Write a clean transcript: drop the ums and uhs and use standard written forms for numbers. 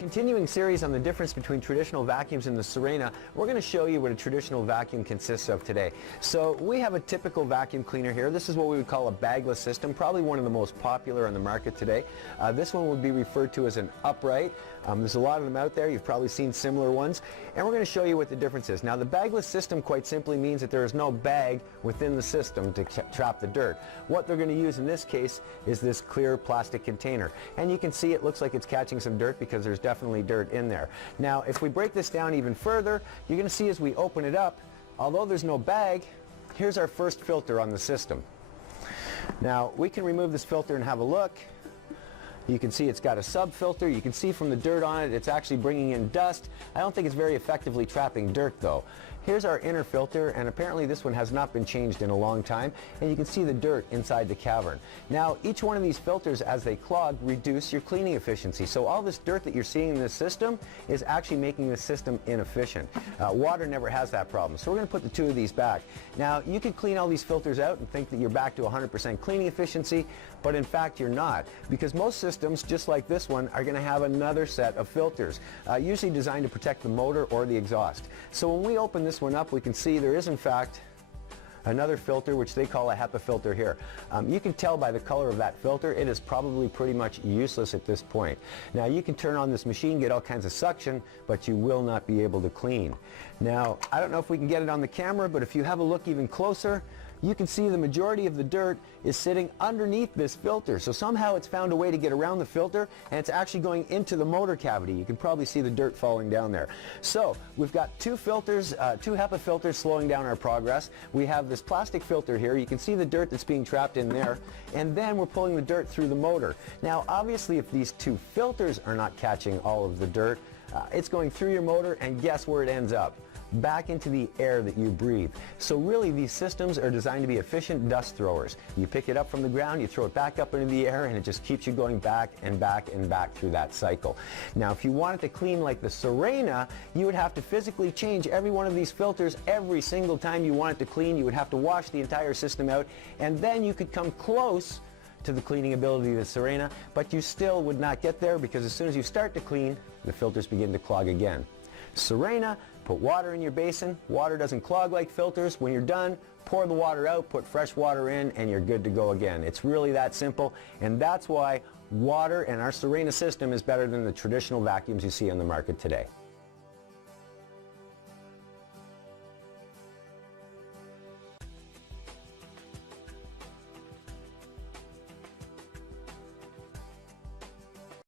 Continuing series on the difference between traditional vacuums and the Sirena, we're going to show you what a traditional vacuum consists of today. So we have a typical vacuum cleaner here. This is what we would call a bagless system, probably one of the most popular on the market today. This one would be referred to as an upright. There's a lot of them out there. You've probably seen similar ones. And we're going to show you what the difference is. Now the bagless system quite simply means that there is no bag within the system to trap the dirt. What they're going to use in this case is this clear plastic container. And you can see it looks like it's catching some dirt because there's definitely dirt in there. Now if we break this down even further, you're going to see as we open it up, although there's no bag, here's our first filter on the system. Now we can remove this filter and have a look. You can see it's got a sub-filter. You can see from the dirt on it, it's actually bringing in dust. I don't think it's very effectively trapping dirt though. Here's our inner filter, and apparently this one has not been changed in a long time, and you can see the dirt inside the cavern. Now each one of these filters, as they clog, reduce your cleaning efficiency. So all this dirt that you're seeing in this system is actually making the system inefficient. Water never has that problem. So we're going to put the two of these back. Now you could clean all these filters out and think that you're back to 100% cleaning efficiency, but in fact you're not, because most systems, just like this one, are going to have another set of filters, usually designed to protect the motor or the exhaust. So when we open this one up, we can see there is in fact another filter, which they call a HEPA filter here. You can tell by the color of that filter, it is probably pretty much useless at this point. Now you can turn on this machine, get all kinds of suction, but you will not be able to clean. Now I don't know if we can get it on the camera, but if you have a look even closer, you can see the majority of the dirt is sitting underneath this filter. So somehow it's found a way to get around the filter, and it's actually going into the motor cavity. You can probably see the dirt falling down there. So we've got two filters, two HEPA filters slowing down our progress. We have this plastic filter here. You can see the dirt that's being trapped in there, and then we're pulling the dirt through the motor. Now obviously if these two filters are not catching all of the dirt, it's going through your motor, and guess where it ends up? Back into the air that you breathe. So really these systems are designed to be efficient dust throwers. You pick it up from the ground, you throw it back up into the air, and it just keeps you going back and back and back through that cycle. Now if you wanted to clean like the Sirena, you would have to physically change every one of these filters every single time you want it to clean. You would have to wash the entire system out, and then you could come close to the cleaning ability of the Sirena, but you still would not get there, because as soon as you start to clean, the filters begin to clog again. Sirena, put water in your basin. Water doesn't clog like filters. When you're done, pour the water out, put fresh water in, and you're good to go again. It's really that simple, and that's why water and our Sirena system is better than the traditional vacuums you see on the market today.